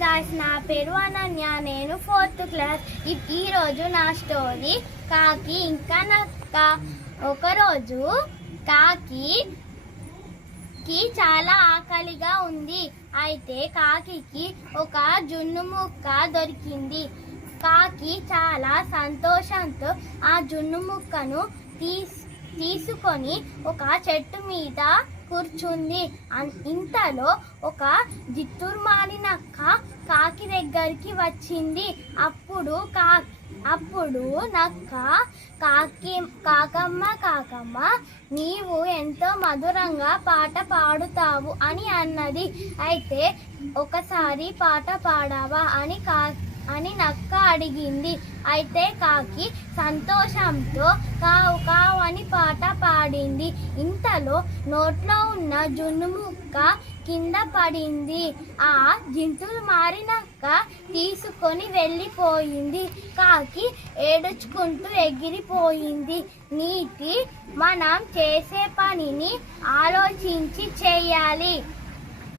Guys, నా పేరు అనన్య. నేను 4th క్లాస్. ఈరోజు నా స్టోరీ కాకి ఇంకా నక్క. ఒకరోజు కాకి చాలా ఆకలిగా ఉంది. అయితే కాకి ఒక జున్ను ముక్క దొరికింది. కాకి చాలా సంతోషంతో ఆ జున్ను ముక్కను తీసుకొని ఒక చెట్టు మీద కూర్చుంది. ఇంతలో ఒక జిత్తుర్మాలి నక్క కాకి దగ్గరికి వచ్చింది. అప్పుడు నక్క కాకమ్మ నీవు ఎంతో మధురంగా పాట పాడుతావు అని అన్నది. అయితే ఒకసారి పాట పాడావా అని నక్క అడిగింది. అయితే కాకి సంతోషంతో కావు కావు అని పాట పాడింది. ఇంతలో నోట్లో ఉన్న జున్ను ముక్క కింద పడింది. ఆ జింతులు మారి నక్క తీసుకొని వెళ్ళిపోయింది. కాకి ఏడుచుకుంటూ ఎగిరిపోయింది. నీతి: మనం చేసే పనిని ఆలోచించి చేయాలి.